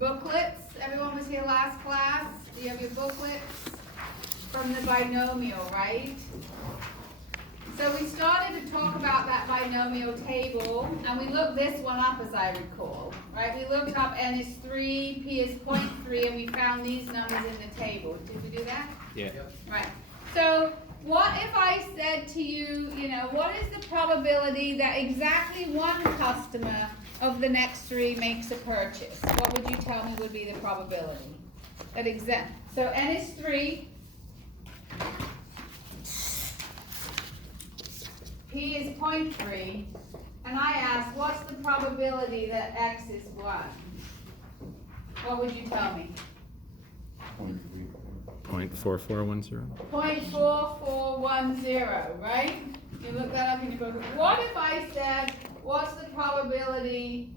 booklets. Everyone was here last class. Do you have your booklets from the binomial, right? So we started to talk about that binomial table, and we looked this one up as I recall, right? We looked up n is 3, p is 0.3, and we found these numbers in the table. Did we do that? Yeah. Right. So what if I said to you, what is the probability that exactly one customer of the next 3 makes a purchase? What would you tell me would be the probability? So n is 3. P is 0.3, and I asked, what's the probability that x is 1? What would you tell me? 0.4410. 0.4410, right? You look that up in your book. What if I said, what's the probability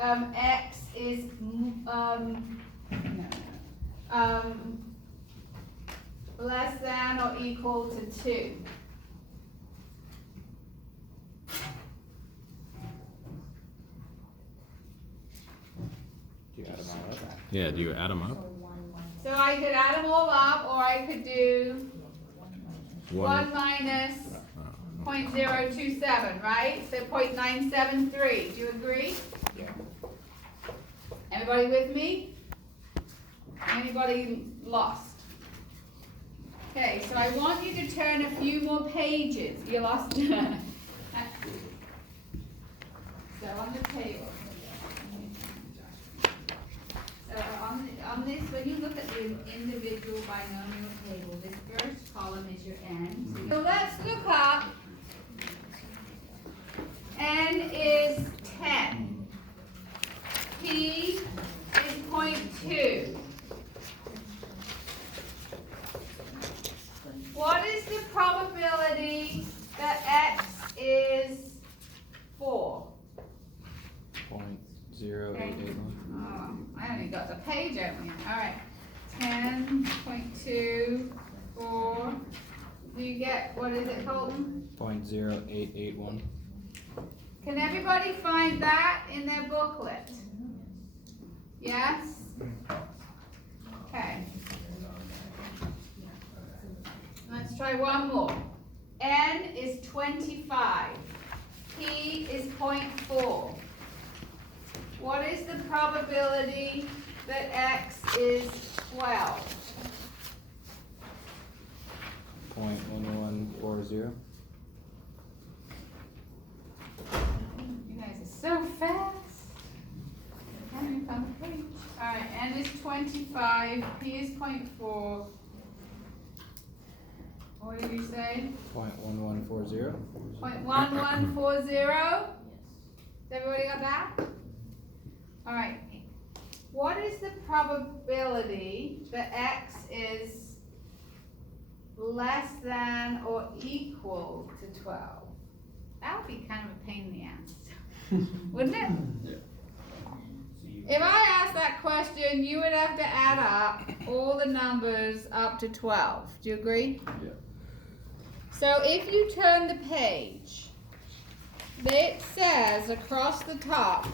x is less than or equal to 2? Do you add them all up? Yeah, do you add them up? So I could add them all up, or I could do 1 minus 0.027, right? So 0.973. Do you agree? Yeah. Everybody with me? Anybody lost? Okay, so I want you to turn a few more pages. You lost? So on the table. So on this, when you look at the individual binomial table, this first column is your n. So let's look up. N is 10. P is 0.2. What is the probability that x is 4? 0.0881. Oh, I only got the page open. All right. 10.24. Do you get, what is it, Colton? 0.0881. Can everybody find that in their booklet? Yes? Okay. Let's try one more. N is 25. P is 0.4. What is the probability that x is 12? 0.1140. You guys are so fast. I can't even find the page. Alright, N is 25, P is 0.4. What did you say? 0.1140. 0.1140? Has everybody got that? Alright. What is the probability that x is less than or equal to 12? That would be kind of a pain in the ass, wouldn't it? Yeah. If I asked that question, you would have to add up all the numbers up to 12. Do you agree? Yeah. So if you turn the page, it says across the top,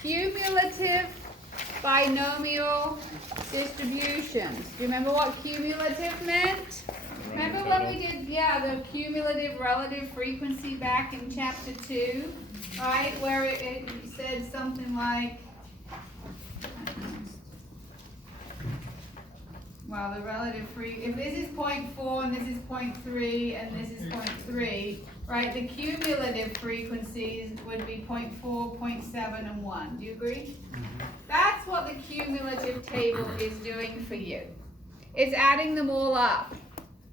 cumulative binomial distributions. Do you remember what cumulative meant? Remember when we did, the cumulative relative frequency back in chapter 2, right? Where it said something like, well, the relative if this is 0.4 and this is 0.3 and this is 0.3, right? The cumulative frequencies would be 0.4, 0.7, and 1. Do you agree? That's what the cumulative table is doing for you. It's adding them all up.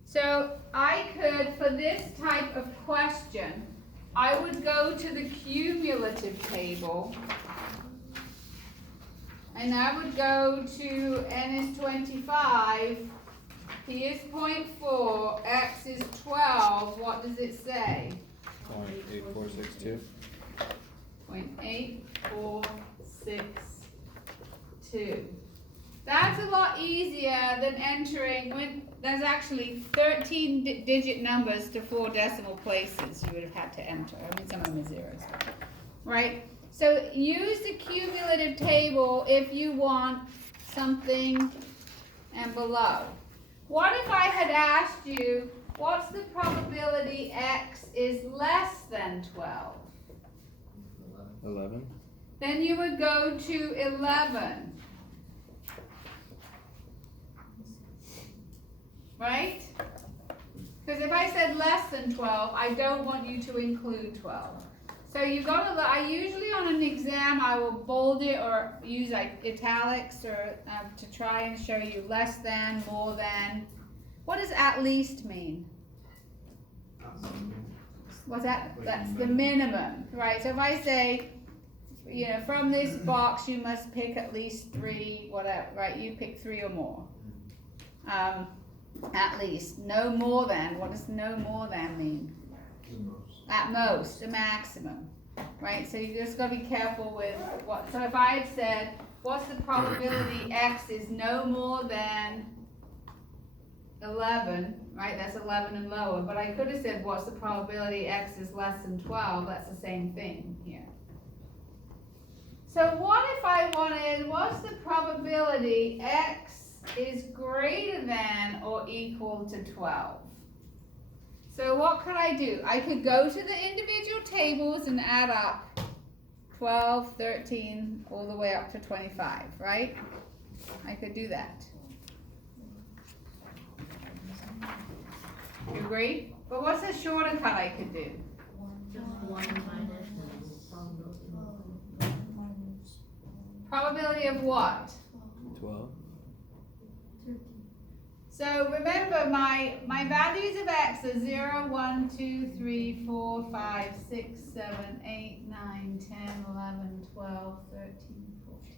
So I could, for this type of question, I would go to the cumulative table, and I would go to n is 25, p is 0.4, x is 12. What does it say? 0.8462. 0.8462. That's a lot easier than entering, there's actually 13 digit numbers to 4 decimal places you would have had to enter. I mean, some of them are zeros. Right? So use the cumulative table if you want something and below. What if I had asked you, what's the probability x is less than 12? 11. Then you would go to 11. Right? Because if I said less than 12, I don't want you to include 12. So you gotta look, I usually on an exam, I will bold it or use like italics or to try and show you less than, more than. What does at least mean? What's that? That's the minimum, right? So if I say, you know, from this box you must pick at least 3, whatever, right? You pick 3 or more. At least, no more than. What does no more than mean? At most, a maximum, right? So you just gotta be careful with what. So if I had said, what's the probability x is no more than 11, right? That's 11 and lower. But I could have said, what's the probability x is less than 12? That's the same thing here. So what if I wanted, what's the probability x is greater than or equal to 12? So what could I do? I could go to the individual tables and add up 12, 13, all the way up to 25, right? I could do that. You agree? But what's a shorter cut I could do? Probability of what? 12. So remember, my values of x are 0, 1, 2, 3, 4, 5, 6, 7, 8, 9, 10, 11, 12, 13, 14,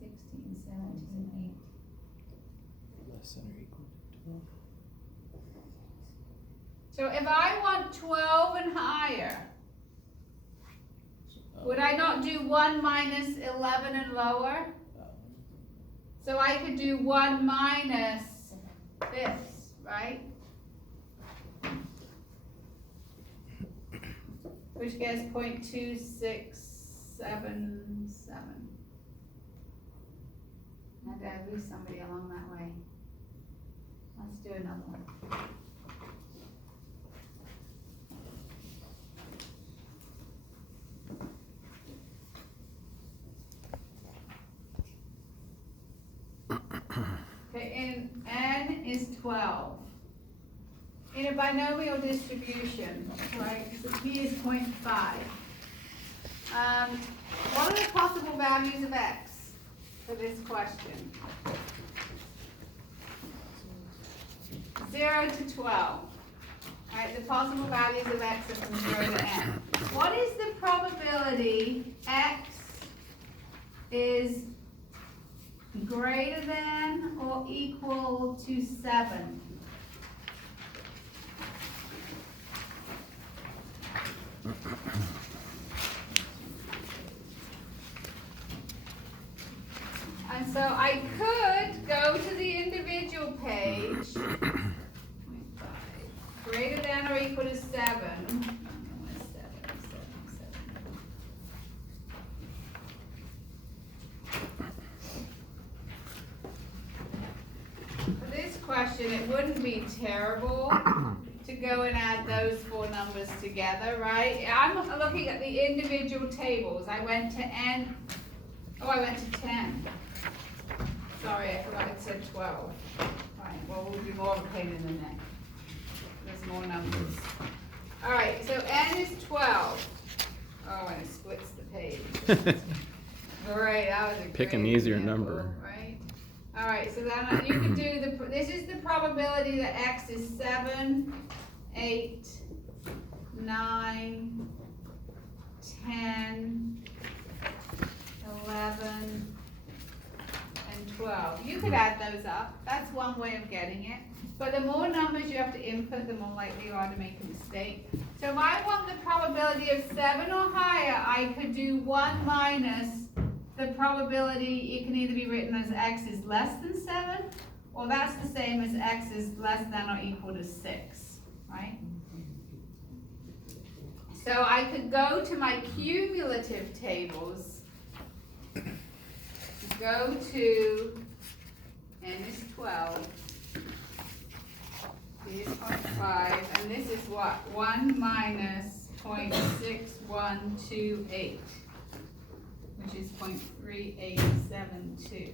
16, 17, 18. Less than or equal to 12. So if I want 12 and higher, would I not do 1 minus 11 and lower? So I could do 1 minus this, right? Which gets 0.2677. I had to lose somebody along that way. Let's do another one. Okay, and n is 12. In a binomial distribution, right, so p is 0.5. What are the possible values of x for this question? 0 to 12. Right, the possible values of x are from 0 to n. What is the probability x is greater than or equal to 7? And so I could go to the individual page, 0.5, greater than or equal to 7. For this question, it wouldn't be terrible to go and add those 4 numbers together, right? I'm looking at the individual tables. I went to n. Oh, I went to 10. Sorry, I forgot it said 12. Right, well, we'll be more of a pain in the neck. There's more numbers. All right, so n is 12. Oh, and it splits the page. Great, that was a Pick great an easier example, number. right? All right, so then you can do this is the probability that x is 7, 8, 9, 10, 11, and 12. You could add those up. That's one way of getting it. But the more numbers you have to input, the more likely you are to make a mistake. So if I want the probability of 7 or higher, I could do 1 minus the probability. It can either be written as x is less than 7, or that's the same as x is less than or equal to 6, right? So I could go to my cumulative tables, go to, N is 12, this is 0.5, and this is what? 1 minus 0.6128, which is 0.3872.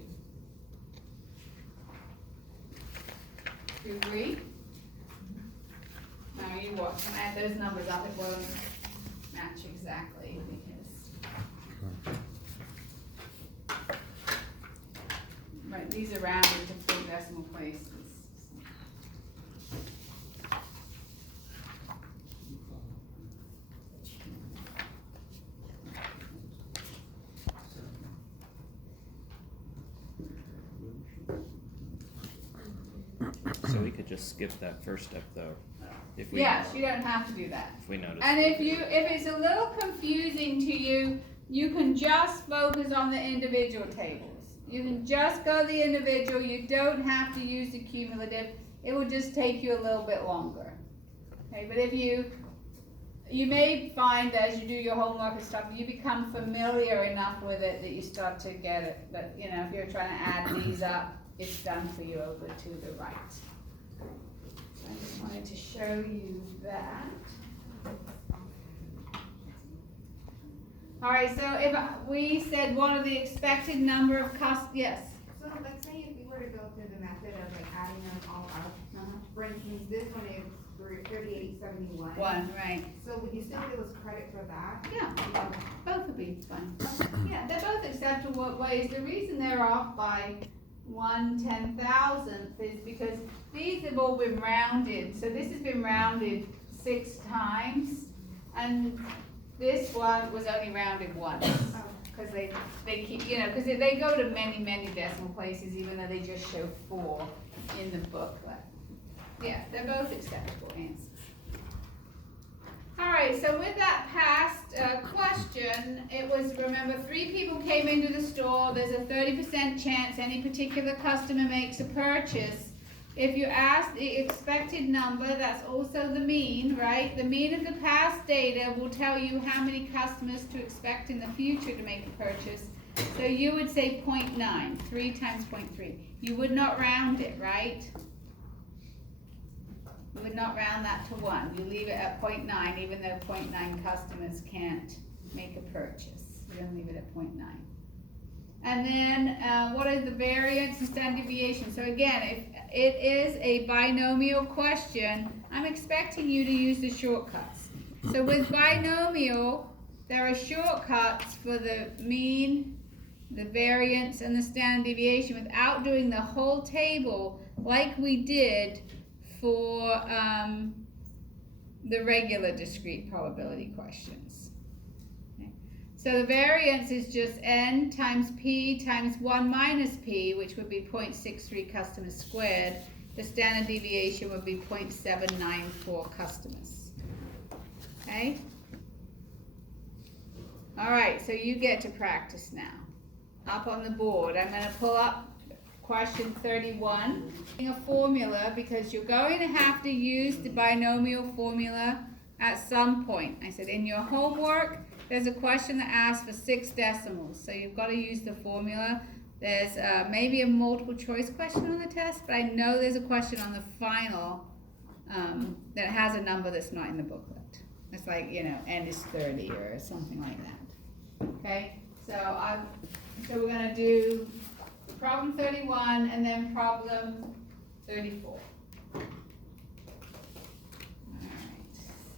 Do you agree? Now you watch, when I add those numbers up, it won't match exactly because. Right, these are rounded to 4 decimal places. So we could just skip that first step though, if we. Yes, you don't have to do that. If we notice. And if it's a little confusing to you, you can just focus on the individual tables. You can just go the individual, you don't have to use the cumulative, it will just take you a little bit longer. Okay, but if you may find that as you do your homework and stuff, you become familiar enough with it that you start to get it, but you know, if you're trying to add these up, it's done for you over to the right. I just wanted to show you that. All right, so if we said one of the expected number of yes. So let's say if we were to go through the method of like adding them all up, for instance, this one is 3871. One, right. So would you still give us credit for that? Yeah, both would be fine. Yeah, they're both acceptable ways. The reason they're off by 1/10,000th is because these have all been rounded. So this has been rounded 6 times, and this one was only rounded once. Because they keep, you know, because they go to many decimal places, even though they just show 4 in the booklet. Yeah, they're both acceptable answers. All right, so with that past question, it was, remember, 3 people came into the store. There's a 30% chance any particular customer makes a purchase. If you ask the expected number, that's also the mean, right? The mean of the past data will tell you how many customers to expect in the future to make a purchase. So you would say 0.9, 3 times 0.3. You would not round it, right? You would not round that to 1. You leave it at 0.9, even though 0.9 customers can't make a purchase. You don't leave it at 0.9. And then, what are the variance and standard deviation? So again, if it is a binomial question, I'm expecting you to use the shortcuts. So with binomial, there are shortcuts for the mean, the variance, and the standard deviation without doing the whole table like we did for the regular discrete probability questions. Okay. So the variance is just n times p times 1 minus p, which would be 0.63 customers squared. The standard deviation would be 0.794 customers. Okay? All right, so you get to practice now. Up on the board, I'm going to pull up question 31. A formula, because you're going to have to use the binomial formula at some point. I said in your homework, there's a question that asks for 6 decimals, so you've got to use the formula. There's maybe a multiple choice question on the test, but I know there's a question on the final that has a number that's not in the booklet. It's like, you know, n is 30 or something like that. Okay, so we're going to do problem 31 and then problem 34.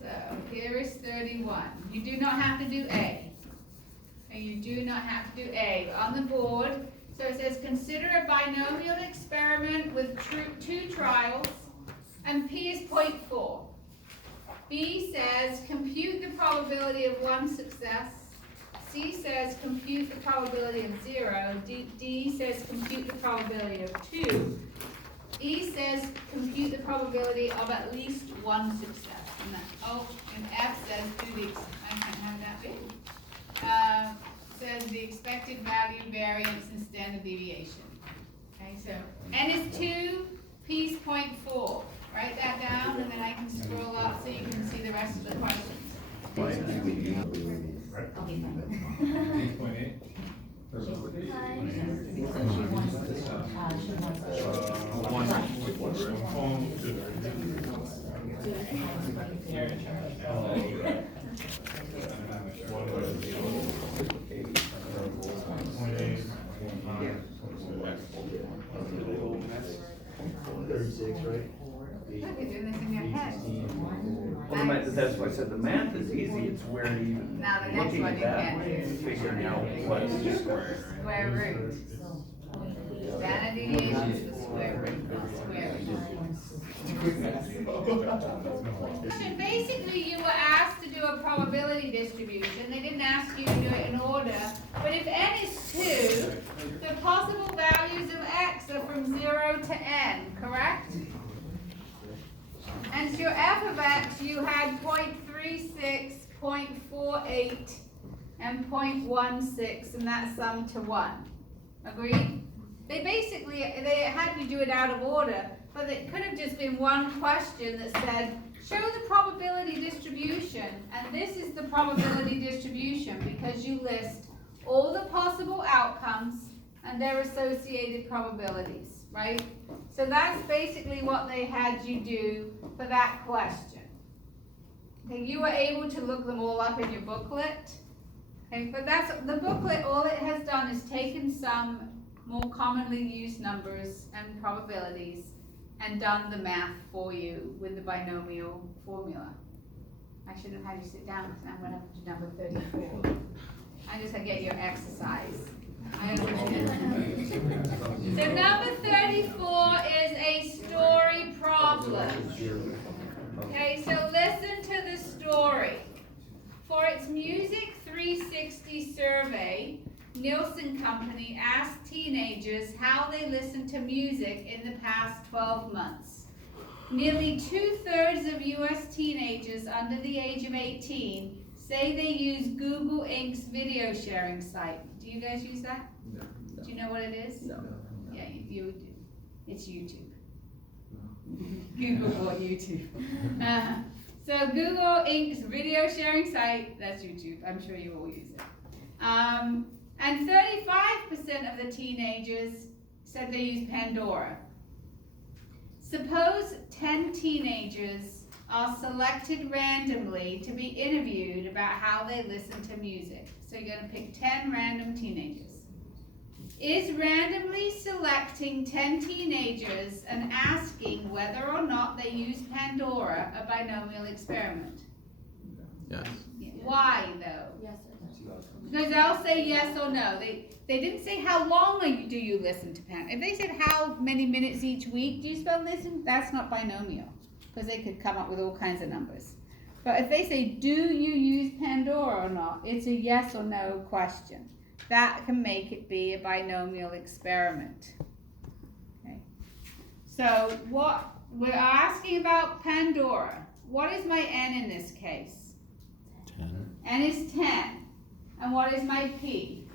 So here is 31. You do not have to do A. And you do not have to do A. On the board, so it says consider a binomial experiment with 2 trials, and P is 0.4. B says compute the probability of 1 success. C says compute the probability of 0. D says compute the probability of 2. E says compute the probability of at least 1 success. And F says do the, I can't have that big. Says the expected value, variance, and standard deviation. Okay, so N is 2, P is 0.4. Write that down, and then I can scroll up so you can see the rest of the questions. $36, right? You're doing this in your head. Well, the math, that's why I said the math is easy, it's where even Now the next looking one at you that, can't do. figuring out what's the square. Square root. Standard deviation is the square root, not square root. And basically, you were asked to do a probability distribution. They didn't ask you to do it in order. But if n is 2, the possible values of x are from 0 to n, correct? And to your f of x, you had 0.36, 0.48, and 0.16, and that summed to 1. Agreed? They had you do it out of order, but it could have just been one question that said, show the probability distribution, and this is the probability distribution because you list all the possible outcomes and their associated probabilities, right? So that's basically what they had you do for that question. Okay, you were able to look them all up in your booklet. Okay, but that's the booklet, all it has done is taken some more commonly used numbers and probabilities and done the math for you with the binomial formula. I should have had you sit down because I'm going up to number 34. I just had to get your exercise. I understand. So number 34 is a story problem. Okay, so listen to the story. For its Music 360 survey, Nielsen Company asked teenagers how they listened to music in the past 12 months. Nearly 2/3 of U.S. teenagers under the age of 18 say they use Google Inc.'s video sharing site. Do you guys use that? No. Do you know what it is? No. Yeah, you do. It's YouTube. Google or YouTube. So Google Inc.'s video sharing site, that's YouTube. I'm sure you all use it. And 35% of the teenagers said they use Pandora. Suppose 10 teenagers are selected randomly to be interviewed about how they listen to music. So you're going to pick 10 random teenagers. Is randomly selecting 10 teenagers and asking whether or not they use Pandora a binomial experiment? Yes. Why though? Yes, Because they'll say yes or no. They didn't say how long do you listen to Pandora. If they said how many minutes each week do you spend listening, that's not binomial. Because they could come up with all kinds of numbers. But if they say, do you use Pandora or not, it's a yes or no question. That can make it be a binomial experiment. Okay. So what we're asking about Pandora. What is my n in this case? 10. N is 10. And what is my p?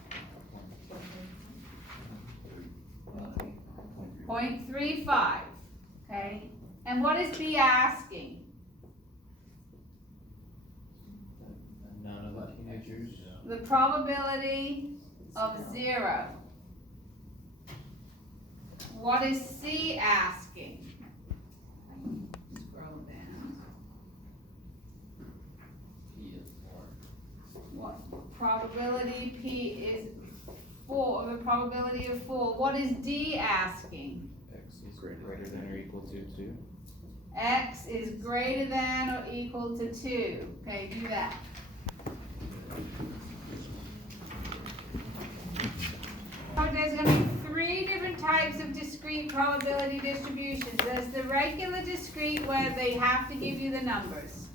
0.35. Okay. And what is b asking? None of the teenagers. The probability of 0. What is C asking? Scroll down. P is 4. What probability P is 4? The probability of 4. What is D asking? X is greater than or equal to 2. X is greater than or equal to 2. Okay, do that. So there's going to be 3 different types of discrete probability distributions. There's the regular discrete where they have to give you the numbers.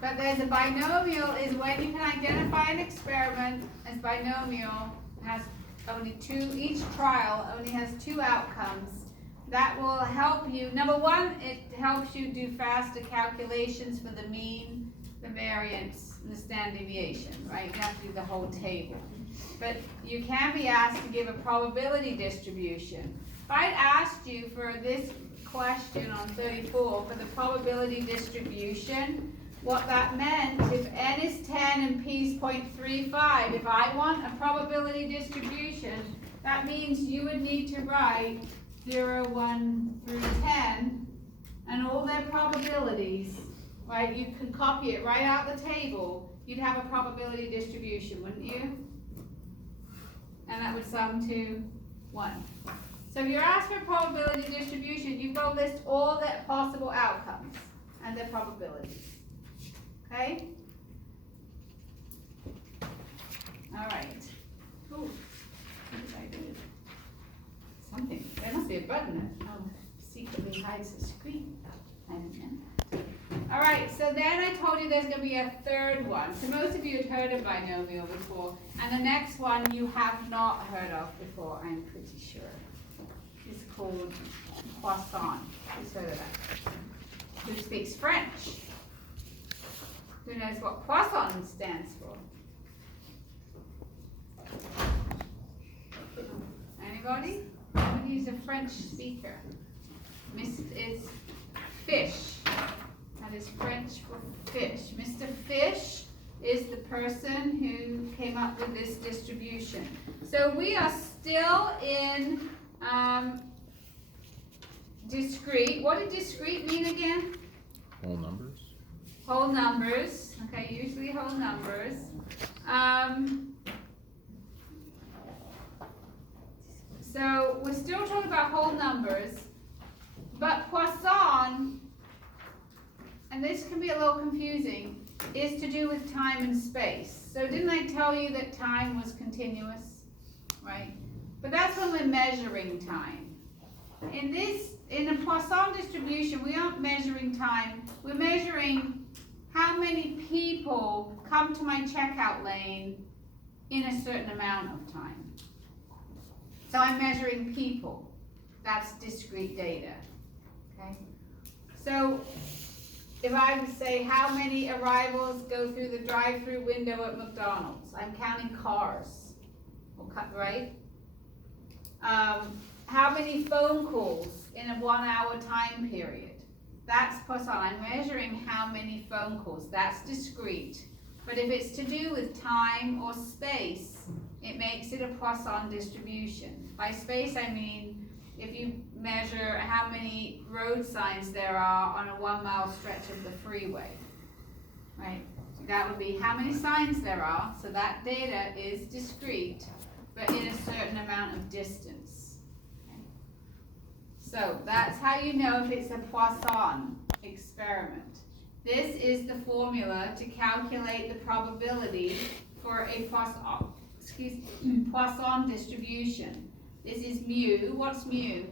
But there's a binomial is when you can identify an experiment as binomial, has only 2, each trial only has 2 outcomes. That will help you. Number 1, it helps you do faster calculations for the mean, the variance, and the standard deviation, right? You have to do the whole table. But you can be asked to give a probability distribution. If I'd asked you for this question on 34 for the probability distribution, what that meant, if n is 10 and p is 0.35, if I want a probability distribution, that means you would need to write 0, 1 through 10 and all their probabilities, right? You could copy it right out the table. You'd have a probability distribution, wouldn't you? And that would sum to 1. So if you're asked for a probability distribution, you've got to list all the possible outcomes and their probabilities. Okay? All right. Ooh, what did I do? Something. There must be a button that secretly hides the screen. I don't know. All right, so then I told you there's going to be a third one. So most of you had heard of binomial before, and the next one you have not heard of before, I'm pretty sure. It's called poisson. Who's heard of that? Who speaks French? Who knows what poisson stands for? Anybody? Somebody's a French speaker. Is fish. That is French for fish. Mr. Fish is the person who came up with this distribution. So we are still in discrete. What did discrete mean again? Whole numbers. Whole numbers. Okay, usually whole numbers. So we're still talking about whole numbers, but Poisson, and this can be a little confusing, is to do with time and space. So didn't I tell you that time was continuous, right? But that's when we're measuring time. In a Poisson distribution, we aren't measuring time. We're measuring how many people come to my checkout lane in a certain amount of time. So I'm measuring people. That's discrete data, okay? So if I would say how many arrivals go through the drive-through window at McDonald's, I'm counting cars, right? How many phone calls in a 1 hour time period? That's Poisson. I'm measuring how many phone calls. That's discrete. But if it's to do with time or space, it makes it a Poisson distribution. By space, I mean if you measure how many road signs there are on a 1 mile stretch of the freeway, right? So that would be how many signs there are. So that data is discrete, but in a certain amount of distance. Okay? So that's how you know if it's a Poisson experiment. This is the formula to calculate the probability for a Poisson distribution. This is mu. What's mu?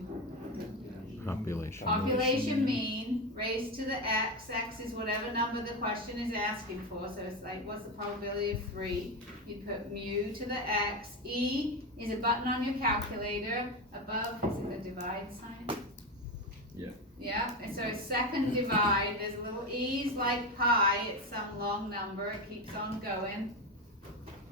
Population. Population mean raised to the x. X is whatever number the question is asking for. So it's like, what's the probability of 3? You'd put mu to the x. E is a button on your calculator. Above, is it the divide sign? Yeah. Yeah, and so second divide, there's a little e's like pi, it's some long number, it keeps on going.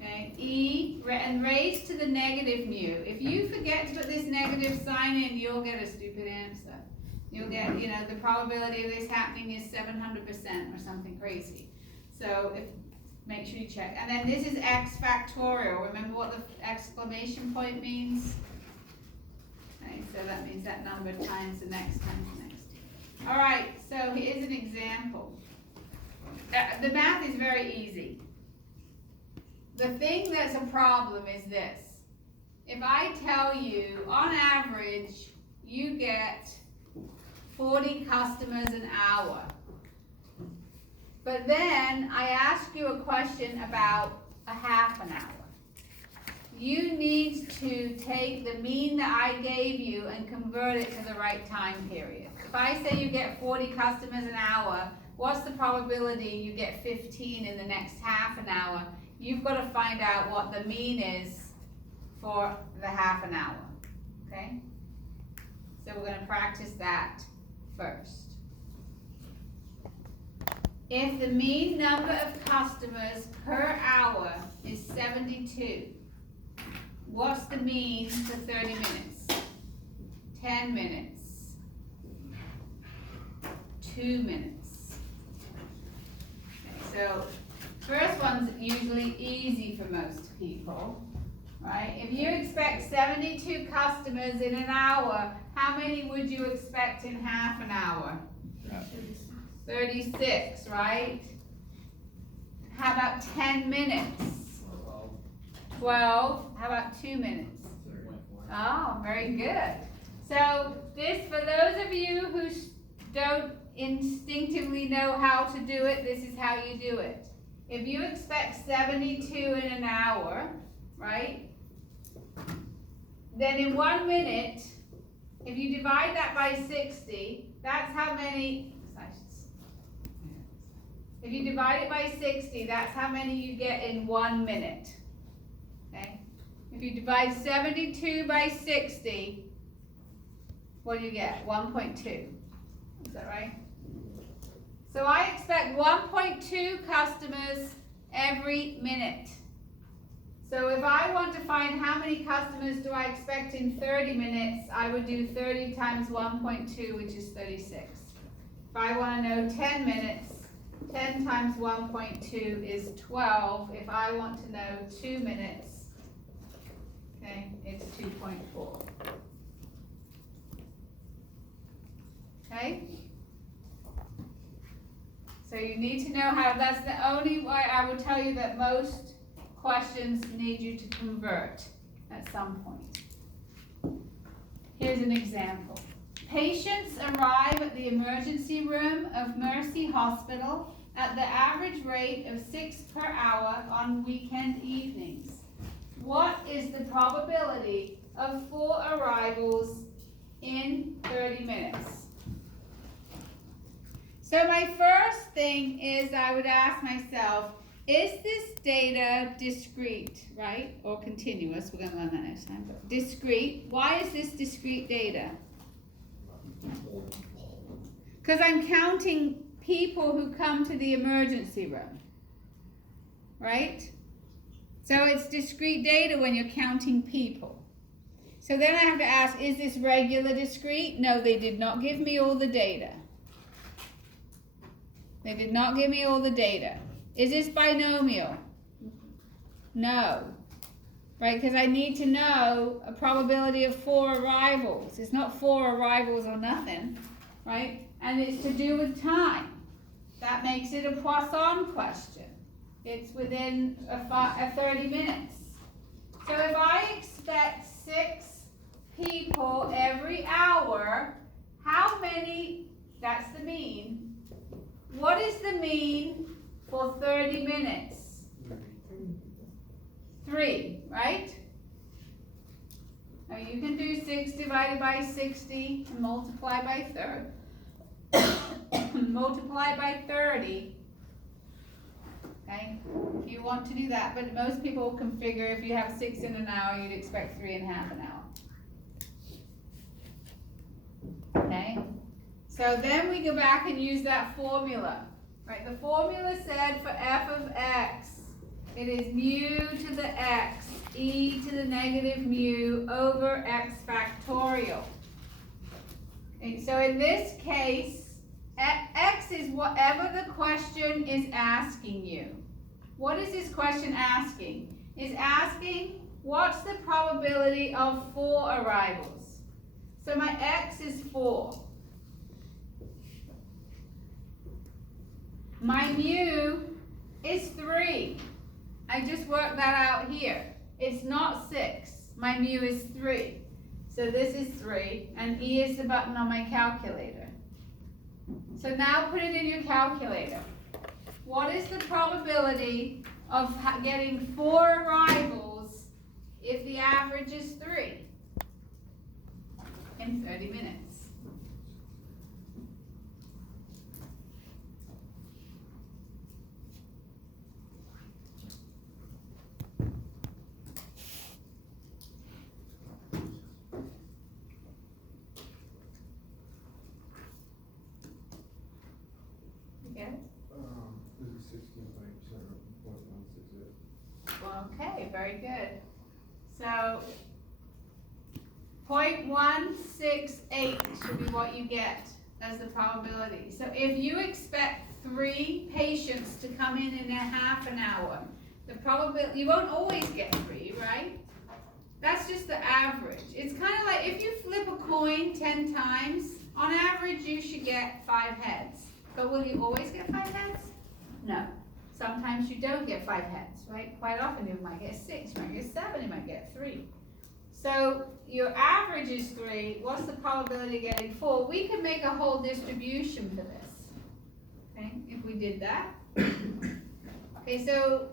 Okay, e, and raised to the negative mu. If you forget to put this negative sign in, you'll get a stupid answer. You'll get, the probability of this happening is 700% or something crazy. So make sure you check. And then this is x factorial. Remember what the exclamation point means? Okay, so that means that number times the next times the next. All right, so here's an example. The math is very easy. The thing that's a problem is this. If I tell you, on average, you get 40 customers an hour, but then I ask you a question about a half an hour. You need to take the mean that I gave you and convert it to the right time period. If I say you get 40 customers an hour, what's the probability you get 15 in the next half an hour? You've got to find out what the mean is for the half an hour, okay? So we're going to practice that first. If the mean number of customers per hour is 72, what's the mean for 30 minutes? 10 minutes. 2 minutes. so first one's usually easy for most people, right? If you expect 72 customers in an hour, how many would you expect in half an hour? 36, right? How about 10 minutes? 12. How about 2 minutes? Oh, very good. So this, for those of you who don't instinctively know how to do it, this is how you do it. If you expect 72 in an hour, right? Then in 1 minute, if you divide that by 60, that's how many, if you divide it by 60, that's how many you get in 1 minute. Okay? If you divide 72 by 60, what do you get? 1.2. Is that right? So I expect 1.2 customers every minute. So if I want to find how many customers do I expect in 30 minutes, I would do 30 times 1.2, which is 36. If I want to know 10 minutes, 10 times 1.2 is 12. If I want to know 2 minutes, okay, it's 2.4. Okay? So you need to know how, that's the only way I will tell you that most questions need you to convert at some point. Here's an example. Patients arrive at the emergency room of Mercy Hospital at the average rate of 6 per hour on weekend evenings. What is the probability of 4 arrivals in 30 minutes? So my first thing is I would ask myself, is this data discrete, right? Or continuous? We're going to learn that next time. But discrete. Why is this discrete data? Because I'm counting people who come to the emergency room, right? So it's discrete data when you're counting people. So then I have to ask, is this regular discrete? No, they did not give me all the data. They did not give me all the data. Is this binomial? No. Right, because I need to know a probability of 4 arrivals. It's not 4 arrivals or nothing, right? And it's to do with time. That makes it a poisson question. It's within 30 minutes. So if I expect 6 people every hour, how many, that's the mean. What is the mean for 30 minutes? 3, right? Now you can do 6 divided by 60 and multiply by 30. Multiply by 30. Okay, if you want to do that, but most people can figure if you have 6 in an hour, you'd expect 3 in half an hour. Okay, so then we go back and use that formula. Right, the formula said for f of x, it is mu to the x, e to the negative mu over x factorial. Okay, so in this case, x is whatever the question is asking you. What is this question asking? It's asking, what's the probability of 4 arrivals? So my x is 4. My mu is 3. I just worked that out here. It's not 6. My mu is 3. So this is 3, and E is the button on my calculator. So now put it in your calculator. What is the probability of getting 4 arrivals if the average is 3 in 30 minutes? Okay, very good. So 0.168 should be what you get as the probability. So if you expect 3 patients to come in a half an hour, the probability, you won't always get 3, right? That's just the average. It's kind of like if you flip a coin 10 times, on average you should get 5 heads. But will you always get 5 heads? No. Sometimes you don't get 5 heads, right? Quite often you might get 6, you might get 7, you might get 3. So your average is 3. What's the probability of getting 4? We could make a whole distribution for this, okay, if we did that. Okay, so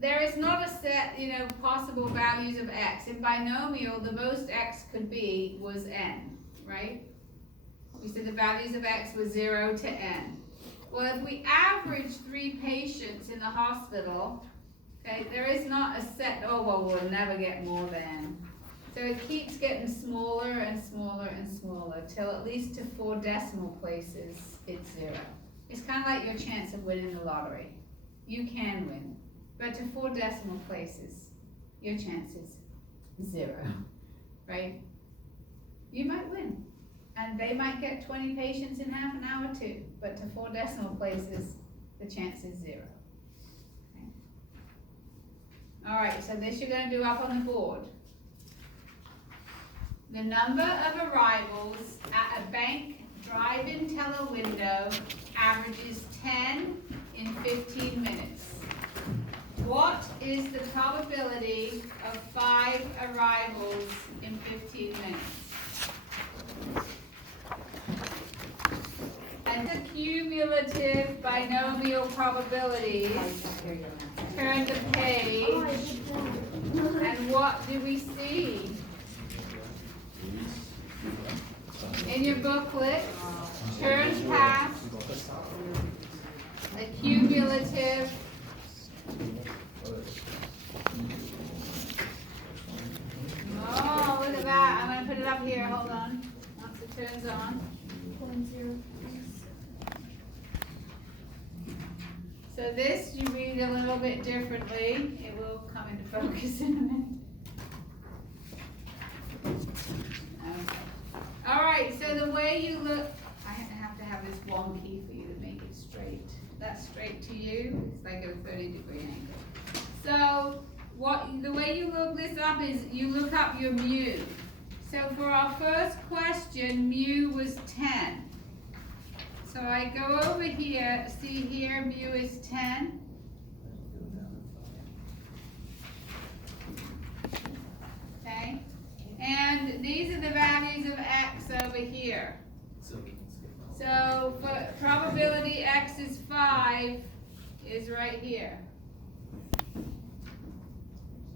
there is not a set, possible values of x. In binomial, the most x could be was n, right? We said the values of x was 0 to n. Well, if we average 3 patients in the hospital, okay, there is not a set, oh, well, we'll never get more than. So it keeps getting smaller and smaller and smaller till at least to 4 decimal places, it's 0. It's kind of like your chance of winning the lottery. You can win, but to 4 decimal places, your chance is 0, right? You might win. And they might get 20 patients in half an hour too, but to 4 decimal places, the chance is 0. Okay. All right, so this you're going to do up on the board. The number of arrivals at a bank drive-in teller window averages 10 in 15 minutes. What is the probability of 5 arrivals in 15 minutes? And the cumulative binomial probabilities. Turn the page. And what do we see? In your booklet, turn past the cumulative oh, look at that. I'm going to put it up here. Hold on. Once it turns on. So this you read a little bit differently. It will come into focus in a minute. Okay. All right, so the way you look, I have to have this wonky for you to make it straight. That's straight to you. It's like a 30-degree angle. So the way you look this up is you look up your mu. So for our first question, mu was 10. So I go over here, see here, mu is 10. Okay, and these are the values of x over here. So for probability x is 5 is right here.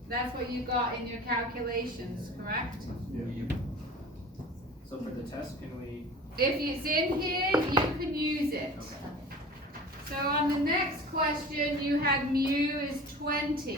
That's what you got in your calculations, correct? Yeah. So for the test, can we? If it's in here, you can use it. Okay. So on the next question, you had mu is 20.